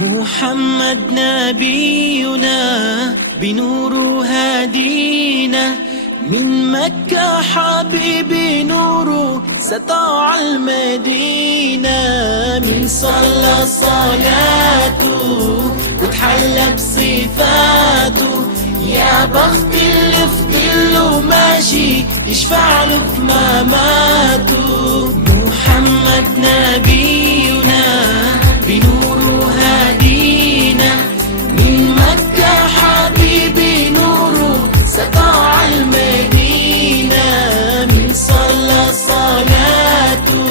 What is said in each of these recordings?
محمد نبينا بنور هادينا، من مكة حبيبي نوره سطع المدينة. من صلى صلاته وتحلى بصفاته، يا بخت اللي في ظله ماشي يشفع له في مماته. محمد نبينا بنوره هادينا، من مكة حبيبي نوره سطع المدينة. من صلى صلاته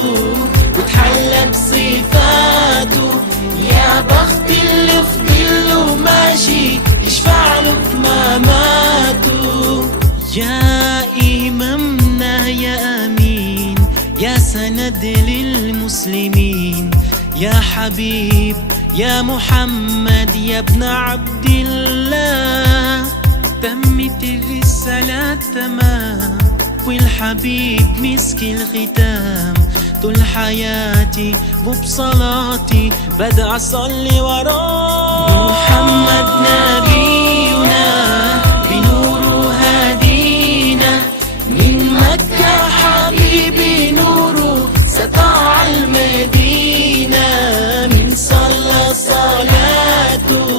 وتحلى بصفاته، يا بخت اللي في ظله ماشي يشفع له في مماته. يا إمامنا يا أمين، يا سند للمسلمين، يا حبيب يا محمد يا ابن عبد الله. تمت الرسالة تمام والحبيب مسك الختام، طول حياتي وبصلاتي بدأ أصلي وراه. محمد نبينا بنوره هادينا، من مكة حبيبي نوره سطع المدينة. من صلى صلاته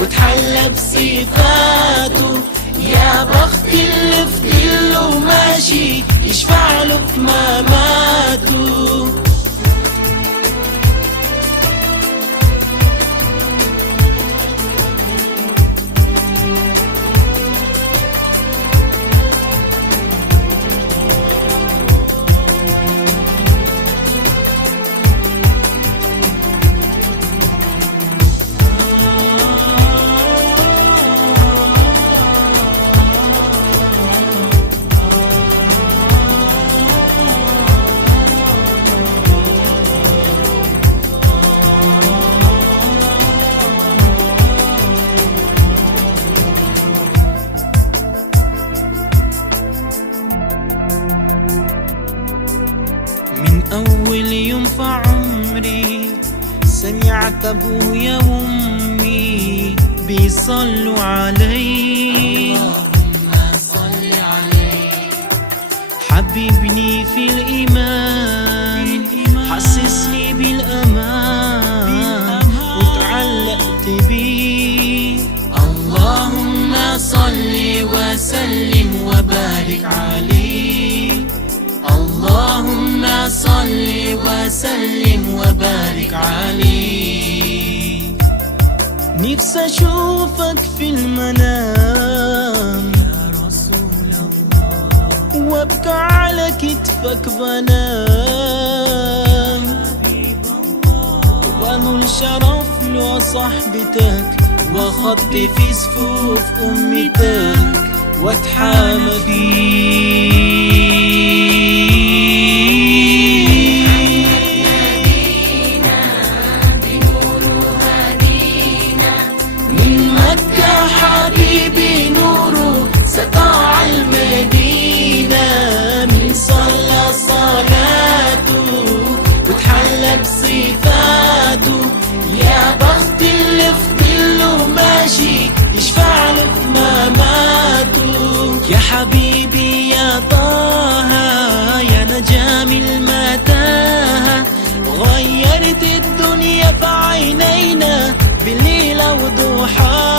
وتحلى بصفاته، يا بخت اللي في ظله ماشي يشفع له في مماته. من أول يوم في عمري سمعت أبويا وأمي بيصلوا علي. حببني في الإيمان، حسسني بالأمان وتعلقت بيه. اللهم صل وسلم وبارك عليه، اللهم صل وسلم وبارك عليه. نفسي أشوفك في المنام يا رسول الله، وابكى على كتفك بنام، وأنول شرف لصحبتك وخطي في صفوف أمتك واتحامى فيك. حبيبي نوره سطع المدينة. من صلى صلاته وتحلى بصفاته، يا بخت اللي في ظله ماشي يشفع له في مماته. يا حبيبي يا طه يا نجام المتاهة، غيرت الدنيا في عينينا بالليل وضحاها.